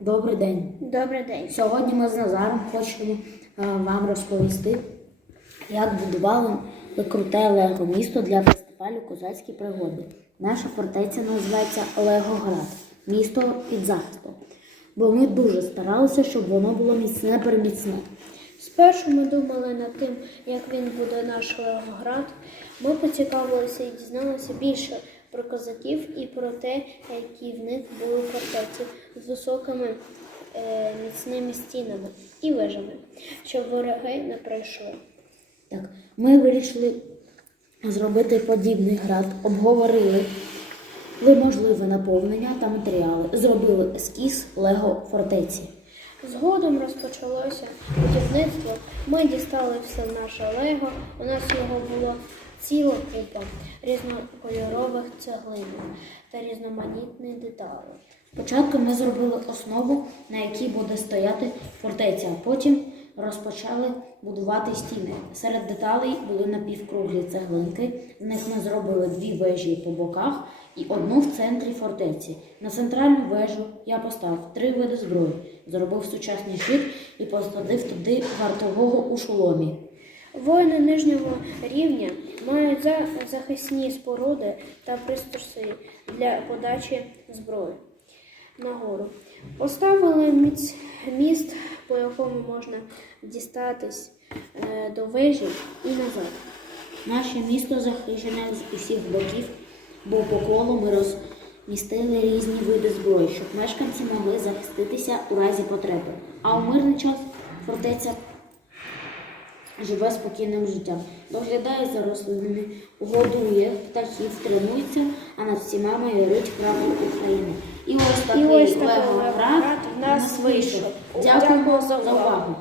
Добрий день. Добрий день. Сьогодні ми з Назаром хочемо е, вам розповісти, як будували ви круте Лего місто для фестивалю Козацькі пригоди. Наша фортеця називається Легоград, місто під захистом. Бо ми дуже старалися, щоб воно було міцне приміцне. Спершу ми думали над тим, як він буде наш Легоград. Ми поцікавилися і дізналися більше про козаків і про те, які в них були фортеці з високими е, міцними стінами і вежами, щоб вороги не пройшли. Так, ми вирішили зробити подібний град, обговорили можливе наповнення та матеріали, зробили ескіз Лего фортеці. Згодом розпочалося будівництво. Ми дістали все наше лего. У нас його було ціла купа різнокольорових цеглинок та різноманітні деталі. Спочатку ми зробили основу, на якій буде стояти фортеця, а потім розпочали будувати стіни. Серед деталей були напівкруглі цеглинки. З них ми зробили дві вежі по боках і одну в центрі фортеці. На центральну вежу я поставив три види зброї, зробив сучасний щит і посадив туди вартового у шоломі. Воїни нижнього рівня мають за- захисні споруди та пристрої для подачі зброї нагору. Поставили міць, міст, по якому можна дістатись е, до вежі і назад. Наше місто захищене з усіх боків, бо по колу ми розмістили різні види зброї, щоб мешканці могли захиститися у разі потреби. А у мирний час фортеця живе спокійним життям, доглядає за рослинами, годує птахів, тренується, а над всіма майорить прапор України. І ось такий лего-град лего-град у нас вийшов. Дякуємо за увагу.